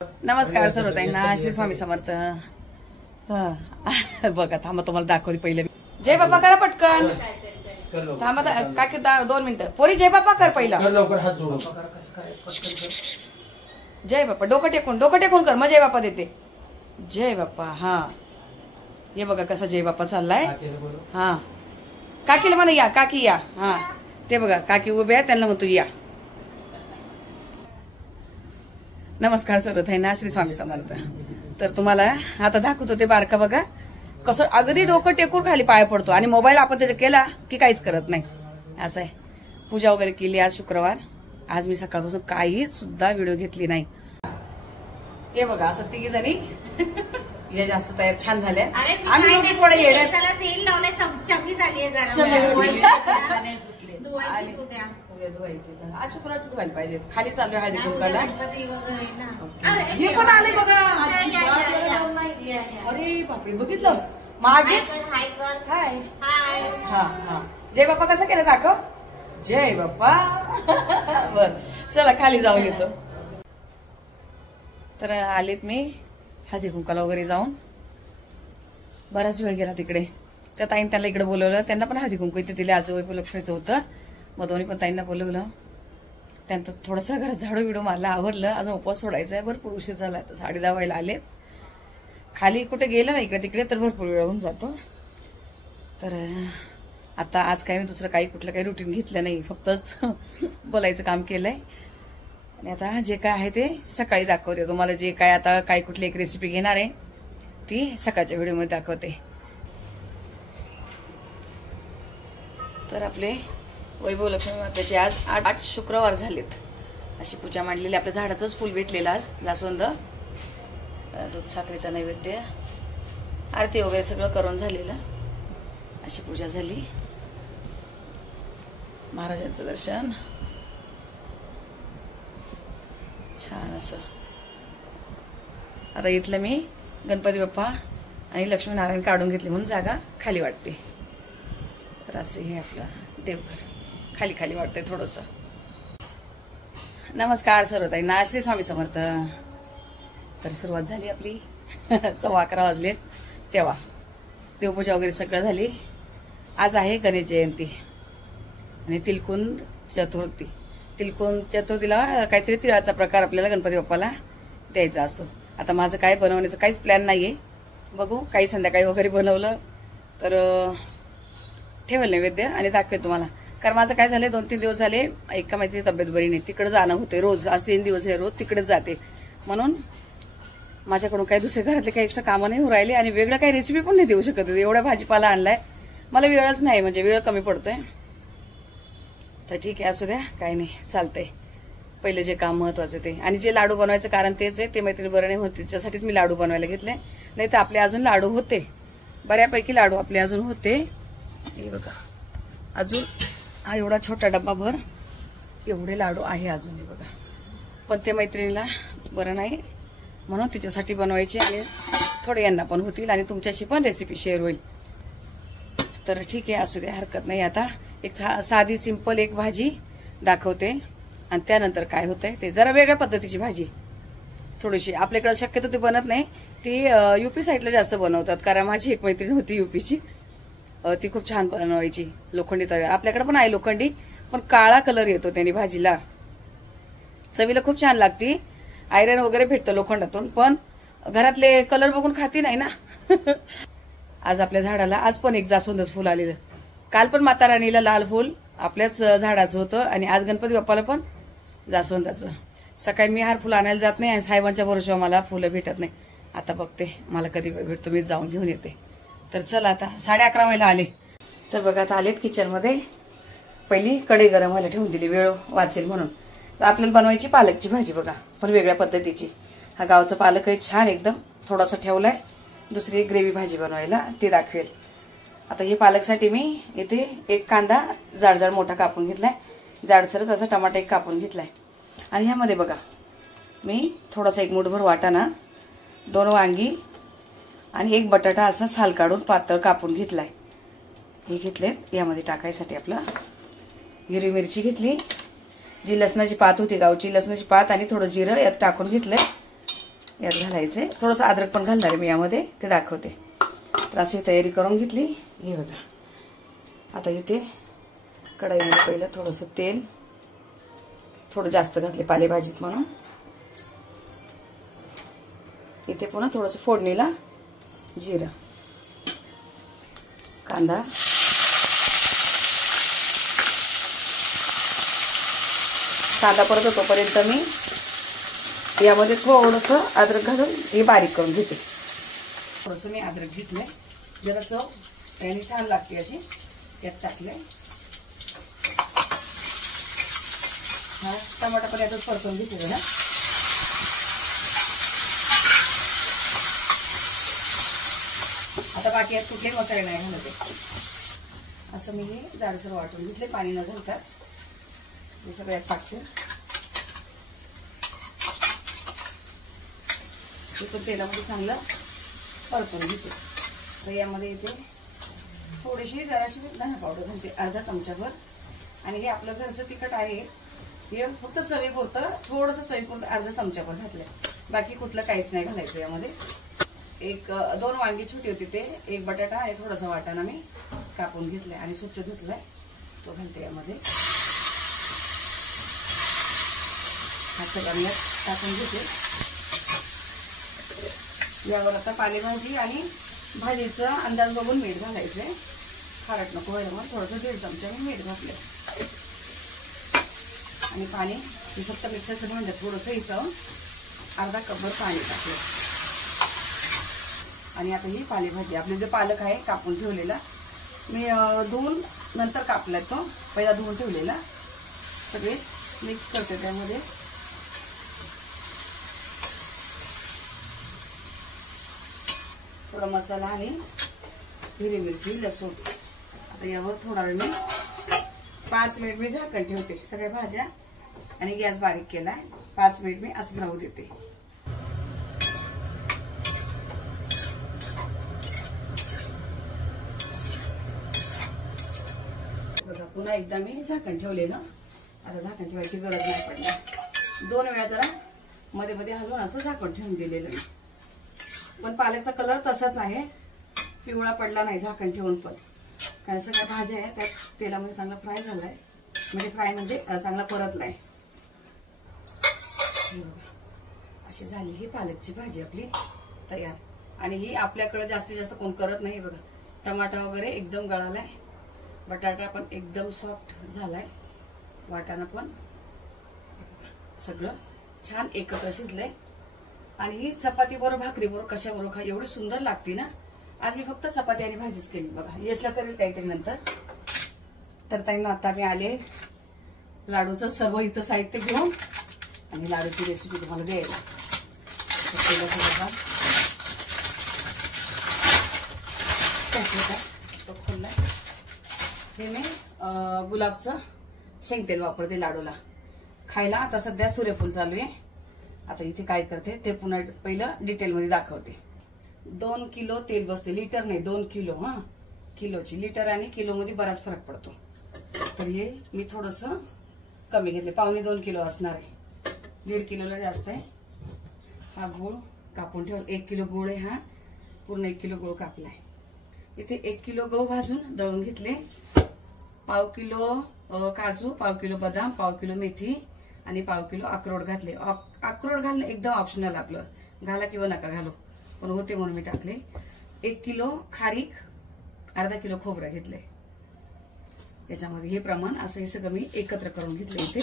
नमस्कार सर्वताईंना, श्री स्वामी समर्थ. बघा थांबा, तुम्हाला दाखवते पहिले. जय बाप्पा करा पटकन. थांबा काकी 2 मिनिटं. पोरी जय बाप्पा कर पहिला. जय बाप्पा. डोकं टेकून कर, मग जय बाप्पा देते. जय बाप्पा. हा हे बघा कसा जय बाप्पा चाललाय. हा काकीला म्हणा या, काकी या. हा ते बघा काकी उभे आहे, त्यांना म्हणतो या. नमस्कार सर्वताईंना, श्री स्वामी समर्थ. तर तुम्हाला आता दाखवतो ते बारका बघा कसं अगदी डोकं टेकून खाली पाय पडतो आणि मोबाईल आपण त्याचा केला की काहीच करत नाही. असं आहे. पूजा वगैरे केली आज शुक्रवार. आज मी सकाळपासून काही सुद्धा व्हिडिओ घेतली नाही. हे बघा असं 3 जणी या जास्त तयार छान झाल्या. आम्ही दोघी थोडे येड्या तेल लावले, चमची झाली आज शुक्रवारची धुवायला पाहिजे. खाली चालू हळदी कुंकाला. हे पण आले बघा. अरे बापरे, बघितलं मागेच. हाय. हा हा. जय बाप्पा कसा केला दाखव. जय बाप्पा. बर चला खाली जाऊन येतो. तर आलेत मी हळदी कुंकाला वगैरे जाऊन. बराच वेळ गेला तिकडे. त्या ताईने त्यांना इकडे बोलवलं. त्यांना पण हळदी कुंकू इथे दिले. आज वैभवलक्ष्मीचं होतं. मग दोन्ही पण ताईंना बोलवलं. त्यांचं थोडंसं घरात झाडू बिडू मारलं, आवरलं. अजून उपवास सोडायचा आहे. भरपूर उशीर झाला. तर 10:30 व्हायला आले. खाली कुठे गेलं ना इकडे तिकडे तर भरपूर वेळ होऊन जातो. तर आता आज काय मी दुसरं कुठलं काही रुटीन घेतलं नाही. फक्तच बोलायचं काम केलंय. आणि आता जे काय आहे ते सकाळी दाखवते तुम्हाला. जे काय आता कुठली एक रेसिपी घेणार आहे ती सकाळच्या व्हिडिओमध्ये दाखवते. तर आपले वैभवलक्ष्मी मातेचे आज 8 शुक्रवार झालेत. अशी पूजा मांडलेली. आपल्या झाडाचंच फुल भेटलेलं आज, जास्वंद. दूध साखरेचा नैवेद्य, आरती वगैरे सगळं करून झालेलं. अशी पूजा झाली. महाराजांचं दर्शन छान असं. आता इथलं मी गणपती बाप्पा आणि लक्ष्मीनारायण काढून घेतले म्हणून जागा खाली वाटते. तर असं हे आपलं देवघर खाली खाली वाटतंय थोडंसं. नमस्कार सर्वताईंना, श्री स्वामी समर्थ. तर सुरुवात झाली आपली. 11:15 वाजलेत तेव्हा. देवपूजा वगैरे सगळं झाली. आज आहे गणेश जयंती आणि तिलकुंद चतुर्थी. तिलकुंद चतुर्थीला काहीतरी तिळाचा प्रकार आपल्याला गणपती बाप्पाला द्यायचा असतो. आता माझं काय बनवण्याचं काहीच प्लॅन नाहीये. बघू काही संध्याकाळी वगैरे बनवलं तर ठेवेल नैवेद्य आणि दाखवेल तुम्हाला. कारण माझं काय झालंय 2-3 दिवस झाले एका मैत्रिणीची तब्येत बरी नाही. तिकडे जाणं होते रोज. आज 3 दिवस झाले रोज तिकडेच जाते. म्हणून माझ्याकडून काही दुसरे घरातले काही एक्स्ट्रा कामं नाही होऊ राहिले आणि वेगळं काही रेसिपी पण नाही देऊ शकत. एवढा भाजीपाला आणलाय, मला वेळच नाही, म्हणजे वेळ कमी पडतोय. तर ठीक आहे, असू द्या, काही नाही, चालतंय. पहिले जे काम महत्वाचं ते. आणि जे लाडू बनवायचं कारण तेच आहे. ते मैत्रिणी बरं नाही होते त्याच्यासाठीच मी लाडू बनवायला घेतले. नाही तर आपले अजून लाडू होते, बऱ्यापैकी लाडू आपले अजून होते. हे बघा अजून हा एवढा छोटा डब्बा भर एवढे लाडू आहे अजून. हे बघा. पण ते मैत्रिणीला बरं नाही म्हणून तिच्यासाठी बनवायचे आणि थोडे यांना पण होतील आणि तुमच्याशी पण रेसिपी शेअर होईल. तर ठीक आहे, असू द्या, हरकत नाही. आता एक साधी सिंपल एक भाजी दाखवते आणि त्यानंतर काय होतंय ते जरा वेगळ्या पद्धतीची भाजी. थोडीशी आपल्याकडे शक्यतो ती बनत नाही. ती युपी साईडला जास्त बनवतात. कारण माझी एक मैत्रीण होती युपीची, ती खूप छान बनवायची लोखंडी तव्यावर. आपल्याकडे पण आहे लोखंडी, पण काळा कलर येतो त्याने भाजीला. चवीला खूप छान लागती. आयरन वगैरे भेटतं लोखंडातून, पण घरातले कलर बघून खाती नाही ना. आज आपल्या झाडाला आज पण एक जास्वंदच फुल आलेलं. काल पण माता राणीला लाल फुल आपल्याच झाडाचं होतं आणि आज गणपती बाप्पाला पण जास्वंदाचं. सकाळी मी हार फुलं आणायला जात नाही आणि साहेबांच्या भरोश्यावर मला फुलं भेटत नाही. आता बघते मला कधी भेटतो, मी जाऊन घेऊन येते. तर चला आता 11:30 व्हायला आले. तर बघा आता आलेत किचनमध्ये. पहिली कढई गरम व्हायला ठेवून दिली, वेळ वाचेल म्हणून. तर आपल्याला बनवायची पालकची भाजी बघा, पण वेगळ्या पद्धतीची. हा गावचा पालक आहे, छान एकदम, थोडासा ठेवलाय. दुसरी ग्रेव्ही भाजी बनवायला ती दाखवेल. आता हे पालकसाठी मी इथे एक कांदा जाड मोठा कापून घेतलाय. जाडसरच असा टमाटा एक कापून घेतलाय. आणि ह्यामध्ये बघा मी थोडासा 1 मूठभर वाटाणा, 2 वांगी आणि 1 बटाटा असा साल काढून पातळ कापून घेतलाय. हे घेतलेत यामध्ये टाकायसाठी. आपला हिरवी मिरची घेतली, जी लसणाची पात होती गावची लसणाची पात आणि थोडं जिरं यात टाकून घेतलंय. यात घालायचे. थोडंसं अद्रक पण घालणार आहे मी यामध्ये, ते दाखवते. तर अशी तयारी करून घेतली. हे बघा, आता इथे कढईमध्ये पहिलं थोडंसं तेल, थोडं जास्त घातले पालेभाजीत म्हणून. इथे पुन्हा थोडंसं फोडणीला जिरं, कांदा, कांदा परत तोपर्यंत मी यामध्ये थोडंसं अद्रक घालून हे बारीक करून घेते. थोडंसं मी अद्रक घेतलंय, जरा चव याने छान लागते अशी. त्यात टाकले. हा टमाटा पण यातच परतून घेते जरा. आता बाकी यात कुठले मसाले नाही घालते. असं मी हे जाडसर वाटून घेतले पाणी न घालताच. हे सगळ्यात टाकते. हे पण तेलामध्ये चांगलं परतून घेते. तर यामध्ये इथे थोडीशी जराशी धना पावडर घालते, अर्धा चमचाभर. आणि हे आपलं घरचं तिखट आहे, हे फक्त चवीपुरतं, थोडंसं चवीपुरतं अर्धा चमचाभर घातलंय. बाकी कुठलं काहीच नाही घालायचं यामध्ये. 2 वांगी छोटी होती ते, 1 बटाटा आहे, थोडासा वाटाणा मी कापून घेतलाय आणि स्वच्छ धुतलाय, तो घालते यामध्ये. हा सगळा मी टाकून घेते. यावर आता पालेभाजी आणि भाजीचा अंदाज बघून मीठ घालायचंय. खारट नको व्हायला म्हणून थोडंसं 1.5 चमचा मी मीठ घातलंय. आणि पाणी मी फक्त मिक्सरचं भांडं थोडंसं हिसवून अर्धा कपभर पाणी टाकलं. आणि आता ही पालेभाजी, आपले जे पालक आहे कापून ठेवलेला, मी धुवून नंतर कापलाय, तो पहिला धुवून ठेवलेला. सगळे मिक्स करते त्यामध्ये. थोडा मसाला आणि हिरवी मिरची, लसूण. आता यावर थोडा वेळ मी 5 मिनिट मी झाकण ठेवते सगळ्या भाज्या, आणि गॅस बारीक केलाय. 5 मिनिट मी असंच राहू देते. बघा, पुन्हा एकदा मी झाकण ठेवलेलं. आता झाकण ठेवायची गरज नाही पडली. 2 वेळा जरा मध्ये मध्ये हलवून असं झाकण ठेवून दिलेलं. पण पालकचा कलर तसाच आहे, पिवळा पडला नाही झाकण ठेवून पण. कारण सगळ्या भाज्या आहेत त्यात तेलामध्ये चांगला फ्राय झालाय, म्हणजे फ्राय म्हणजे चांगला परतलाय. अशी झाली ही पालकची भाजी आपली तयार. आणि ही आपल्याकडे जास्तीत जास्त कोण करत नाही. बघा, टमाटा वगैरे एकदम गळालाय, बटाटा पण एकदम सॉफ्ट झालाय, वाटाणा पण सगळं छान एकत्र शिजलंय. आणि ही चपाती बरोबर, भाकरी बरोबर, कशाबरोबर खा, एवढी सुंदर लागते ना. आज मी फक्त चपाती आणि भाजीच केली. बघा, यशला करेल काहीतरी नंतर. तर ताईंना आता मी आले लाडूचं सर्व इथं साहित्य घेऊन आणि लाडूची रेसिपी तुम्हाला द्यायला. तो खोललाय. हे मी गुलाबचं शेंगतेल वापरते लाडूला खायला. आता सध्या सूर्यफूल चालू आहे. आता इथे काय करते ते पुन्हा पहिलं डिटेलमध्ये दाखवते. 2 किलो तेल बसते, लिटर नाही 2 किलो. हा, किलोची, लिटर आणि किलो मध्ये बराच फरक पडतो. तर हे मी थोडस कमी घेतले, 1.25 किलो असणार आहे, 1.5 किलोला जास्त आहे. हा गूळ कापून ठेवला, 1 किलो गूळ आहे हा, पूर्ण 1 किलो गूळ कापलाय. इथे 1 किलो गहू भाजून दळून घेतले, 1/2 किलो काजू, 1/2 किलो बदाम, 1/2 किलो मेथी आणि 1/2 किलो अक्रोड घातले. अक्रोड घालणं एकदम ऑप्शनल, आपलं घाला किंवा नका घालू, पण होते म्हणून मी टाकले. 1 किलो खारीक, अर्धा किलो खोबरं घेतले. याच्यामध्ये हे प्रमाण असं हे सगळं मी एकत्र करून घेतले. इथे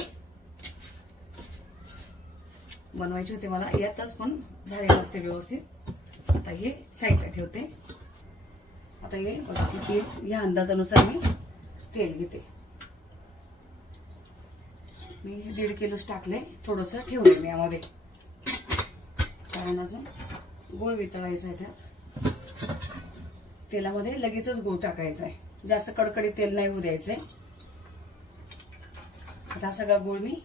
बनवायचे होते मला, यातच पण झाले नसते व्यवस्थित. आता हे साईडला ठेवते. आता हे या अंदाजानुसार मी तेल घेते. मी 1.5 किलोच टाकले, थोडंसं ठेवले मी यामध्ये, कारण अजून गूळ वितळायचा आहे त्यात. तेलामध्ये लगेचच गूळ टाकायचा आहे, जास्त कडकडीत तेल नाही होऊ द्यायचंय. आता सगळा गूळ मी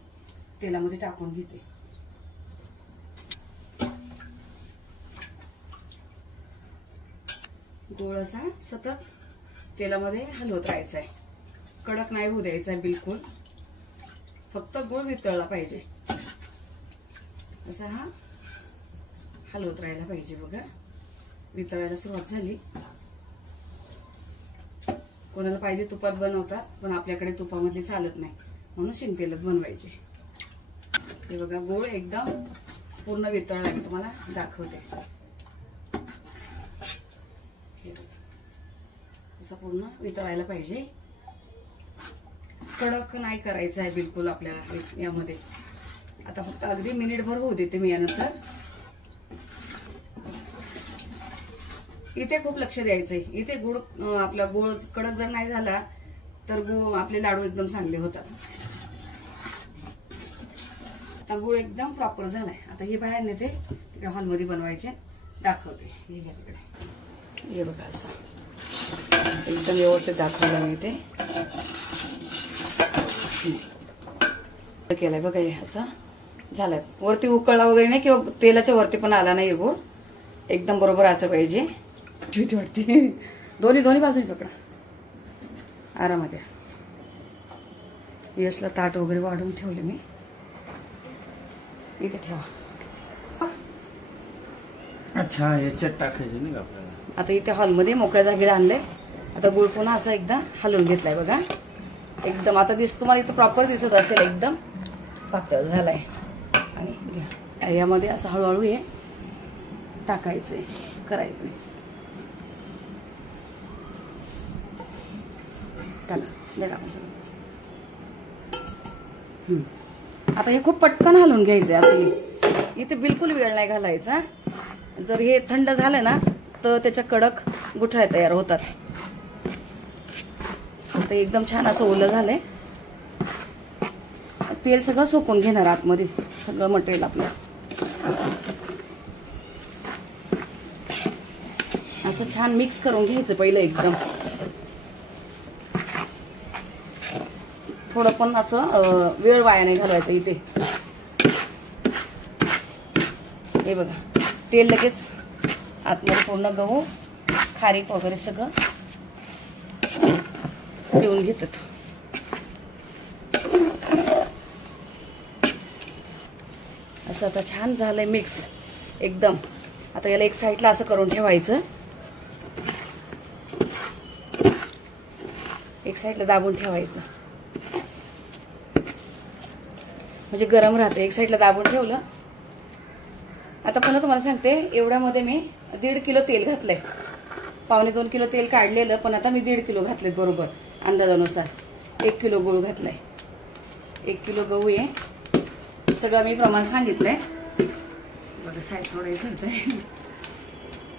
तेलामध्ये टाकून घेते. गूळ असा सतत तेलामध्ये हलवत राहायचा आहे, कडक नाही होऊ द्यायचा आहे बिलकुल, फक्त गूळ वितळला पाहिजे. असा हा हलवत राहायला पाहिजे बघा. वितळायला सुरुवात झाली. कोणाला पाहिजे तुपात बनवतात, पण आपल्याकडे तुपामध्ये चालत नाही, म्हणून शेंगतेलात बनवायचे. हे बघा गोळ एकदम पूर्ण वितळला. मी तुम्हाला दाखवते. असं पूर्ण वितळायला पाहिजे. कडक नाही करायचं आहे बिलकुल आपल्याला यामध्ये. आता फक्त अगदी मिनिटभर होऊ देते मी यानंतर. इथे खूप लक्ष द्यायचंय. इथे गुळ आपला गुळ कडक जर नाही झाला तर गुळ आपले लाडू एकदम चांगले होतात. आता गुळ एकदम प्रॉपर झालाय. आता हे बाहेर नेते, तिकडे हॉलमध्ये बनवायचे दाखवते. हे घ्या तिकडे. हे बघा असं एकदम व्यवस्थित दाखवलं मी ते केलंय बघा. हे असं झालंय. वरती उकळला वगैरे नाही किंवा तेलाच्या वरती पण आला नाही गुळ. एकदम बरोबर असं पाहिजे. भीती वाटते. दोन्ही बाजूने पकडा. आरामात या. यशला ताट वगैरे वाढून ठेवले मी. इथे ठेवा. अच्छा याच्यात टाकायचे नाही का आपल्याला. आता इथे हॉलमध्ये मोकळ्या जागेला आणलंय. आता गुळ पुन्हा असं एकदा हलवून घेतलाय बघा. एकदम आता तुम्हाला इथं प्रॉपर दिसत असेल. एकदम पातळ झालाय. आणि यामध्ये असं हळूहळू हे टाकायचंय. करायचं आता हे खूप पटकन हलवून घ्यायचंय. असं इथे बिलकुल वेळ नाही घालायचा. जर हे थंड झालं ना तर त्याच्या कडक गुठळ्या तयार होतात. आता एकदम छान असं ओलं झालंय. तेल सगळं सोकून घेणार आतमध्ये सगळं मटेरियल आपलं. असं छान मिक्स करून घ्यायचं पहिलं एकदम. थोडं पण असं वेळ वाया नाही घालवायचं इथे. हे बघा तेल लगेच आतमध्ये पूर्ण गहू खारीक वगैरे सगळं पिळून घेतात. असं आता छान झालंय मिक्स एकदम. आता याला एक साईडला असं करून ठेवायचं. एक साईडला दाबून ठेवायचं म्हणजे गरम राहतं. एक साईडला दाबून ठेवलं. आता पुन्हा तुम्हाला सांगते, एवढ्यामध्ये मी 1.5 किलो तेल घातलंय. 1.25 किलो तेल काढलेलं, पण आता मी 1.5 किलो घातले बरोबर अंदाजानुसार. 1 किलो गूळ घातलाय. 1 किलो गहू आहे. सगळं मी प्रमाण सांगितलंय बघा. साईड थोडं करतंय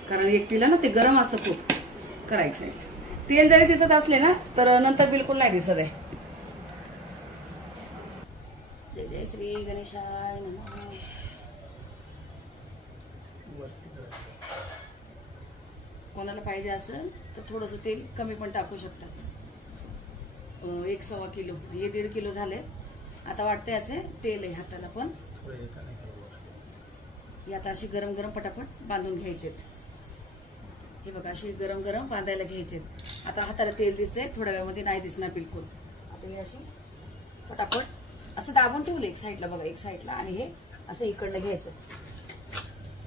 कारण एकटीला ना ते गरम असतं खूप करायचं. तेल जरी दिसत असले ना तर नंतर बिलकुल नाही दिसत आहे. जय जय श्री गणेशाय नमः. कोणाला पाहिजे असेल तर थोडंसं तेल कमी पण टाकू शकतात. 1.25 किलो हे 1.5 किलो झाले. आता वाटते असे तेल आहे हाताला पण. हे आता अशी गरम गरम पटापट बांधून घ्यायचेत. हे बघा अशी गरम गरम बांधायला घ्यायचेत. आता हाताला तेल दिसतंय, थोड्या वेळामध्ये नाही दिसणार बिलकुल. आता हे अशी पटापट असं दाबून ठेवलं एक साईडला बघा. एक साईडला आणि हे असं इकडनं घ्यायचं.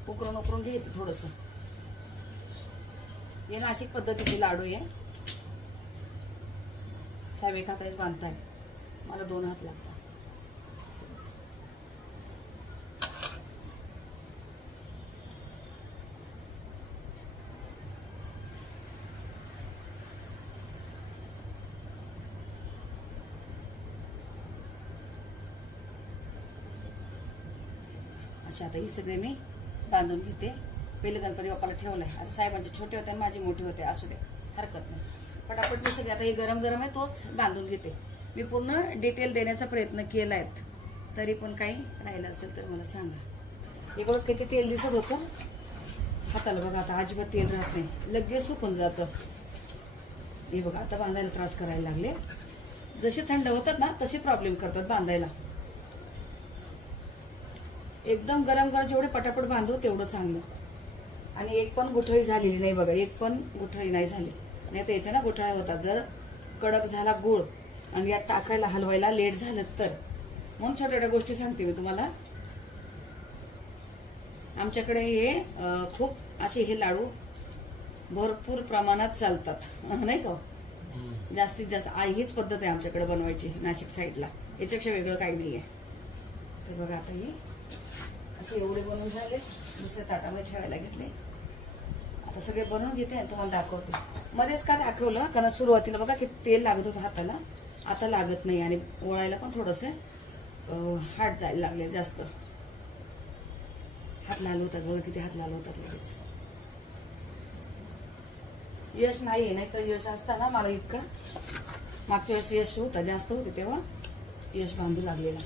उकरून घ्यायचं थोडंसं. हे नाशिक पद्धतीचे लाडू आहे. साहेब एक हाताने बांधताय, मला 2 हात लागतात. अशा आता ही सगळे मी बांधून घेते. पहिले गणपती बाप्पाला ठेवलाय. आता साहेबांचे छोटे होते आणि माझे मोठे होते, असू दे हरकत नाही. पटापट मी सगळे आता हे गरम गरम आहे तोच बांधून घेते. मी पूर्ण डिटेल देण्याचा प्रयत्न केलाय, तरी पण काही राहिलं असेल तर मला सांगा. हे बघा किती तेल दिसत होतं हाताला बघा. आता अजिबात तेल राहत नाही, लगेच सुकून जातं. हे बघा आता बांधायला त्रास करायला लागले. जसे थंड होतात ना तसे प्रॉब्लेम करतात बांधायला. एकदम गरम गरम जेवढे पटापट बांधू तेवढं चांगलं. आणि एक पण गुठळी झालेली नाही बघा. एक पण गुठळी नाही झाली. नाही तर याच्या ना गुठळ्या होतात जर कडक झाला गुळ आणि यात टाकायला हलवायला लेट झालं तर. म्हणून छोट्या छोट्या गोष्टी सांगते मी तुम्हाला. आमच्याकडे हे खूप असे हे लाडू भरपूर प्रमाणात चालतात नाही का? जास्तीत जास्त हीच पद्धत आहे आमच्याकडे बनवायची नाशिक साईडला, याच्यापेक्षा वेगळं काही नाहीये. तर बघा आता हे असे एवढे बनवून झाले, दुसऱ्या ताटामध्ये ठेवायला घेतले. आता सगळे बनवून घेते आणि तुम्हाला दाखवते. मध्येच का दाखवलं कारण सुरुवातीला बघा की तेल लागत होतं हाताला, आता लागत नाही आणि ओळायला पण थोडंसं हात जायला लागले. जास्त हात लाल होतात बघा, किती हात लाल होतात लगेच. यश नाहीये, नाही तर यश असताना मला इतका मागच्या वेळेस यश होता, जास्त होते तेव्हा यश बांधू लागलेला.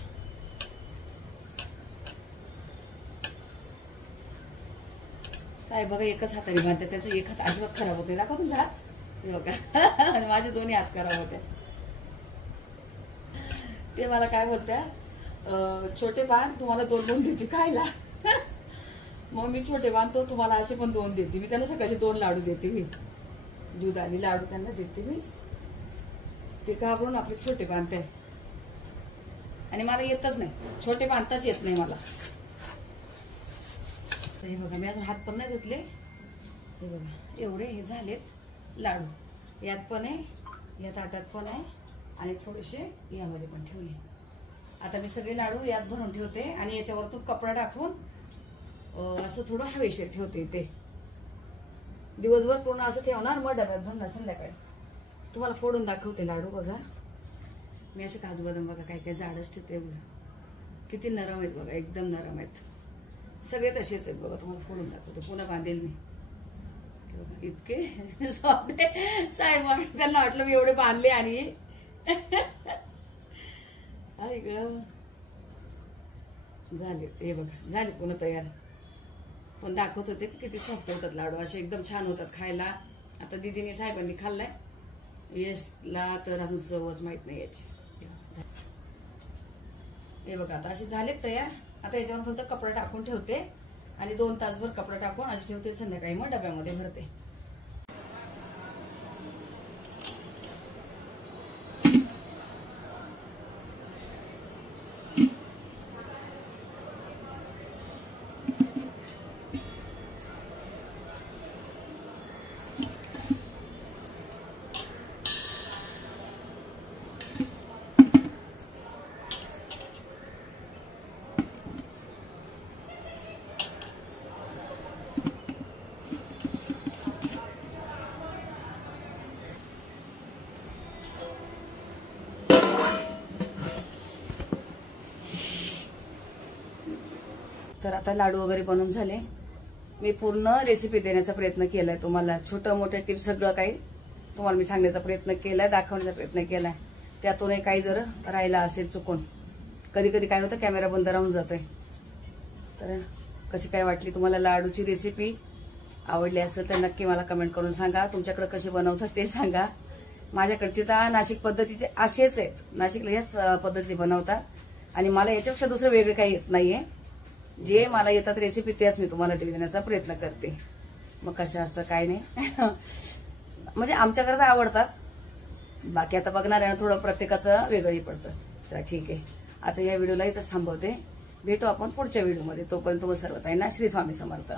साहेब बघा एकच हाताने बांधतात, त्याचा एक हात अजिबात खराब होते. दाखवा तुमचा हात बघा आणि माझे दोन्ही हात खराब होते. ते मला काय बोलत्या, छोटे बांध तुम्हाला 2 देते खायला. मग मी छोटे बांधतो, तुम्हाला असे पण 2 देते. मी त्यांना सकाळचे 2 लाडू देते, मी दूध आणि लाडू त्यांना देते मी. ते घाबरून आपले छोटे बांधते आणि मला येतच नाही, छोटे बांधताच येत नाही मला. हे बघा मी अजून हात पण नाही धुतले. हे बघा एवढे हे झालेत लाडू, यात पण आहे, या ताटात पण आहे आणि थोडेसे यामध्ये पण ठेवले. आता मी सगळे लाडू यात भरून ठेवते आणि याच्यावर तो कपडा टाकून असं थोडं हवेशीर ठेवते. ते दिवसभर पूर्ण असं ठेवणार, मग डब्यात भरणार संध्याकाळी. तुम्हाला फोडून दाखवते लाडू. बघा मी असे काजू बदाम बघा काय काय जाडच ठेवते बघा, किती नरम आहेत बघा, एकदम नरम आहेत. सगळे तसेच आहेत बघा, तुम्हाला फोडून दाखवते. पुन्हा बांधेल मी. बघा इतके सॉफ्ट आहे. साहेब त्यांना वाटलं मी एवढे बांधले आणि आहे ग झाले. हे बघा झाले पुन्हा तयार. पण दाखवत होते की किती सॉफ्ट होतात लाडू, असे एकदम छान होतात खायला. आता दीदीने साहेबांनी खाल्लाय, यशला तर अजून चवच माहित नाही याची. हे बघा आता असे झालेत तयार. आता याच्यावर फक्त कपडा टाकून ठेवते आणि 2 तासभर कपडा टाकून असे ठेवते. संध्याकाळी मग डब्यामध्ये भरते. तर आता लाडू वगैरे बनवून झाले. मी पूर्ण रेसिपी देण्याचा प्रयत्न केलाय तुम्हाला, छोटं मोठे टिप्स सगळं काही तुम्हाला मी सांगण्याचा प्रयत्न केलाय, दाखवण्याचा प्रयत्न केलाय. त्यातूनही काही जर राहिला असेल चुकून, कधी कधी काय होतं कॅमेरा बंद राहून जातोय. तर कशी काय वाटली तुम्हाला लाडूची रेसिपी? आवडली असेल तर नक्की मला कमेंट करून सांगा. तुमच्याकडे कसे बनवतात ते सांगा. माझ्याकडचे तर नाशिक पद्धतीचे असेच आहेत, नाशिकला याच पद्धतीचे बनवतात आणि मला याच्यापेक्षा दुसरं वेगळे काही येत नाहीये. जे मला येतात रेसिपी त्याच मी तुम्हाला देण्याचा प्रयत्न करते. मग कशा असतं काय नाही म्हणजे आमच्याकडे तर आवडतात, बाकी आता बघणार आहे ना थोडं प्रत्येकाचं वेगळंही पडतं. चला ठीक आहे, आता या व्हिडिओला इथंच थांबवते. भेटू आपण पुढच्या व्हिडिओमध्ये. तोपर्यंत सर्व ताईंना श्री स्वामी समर्थ.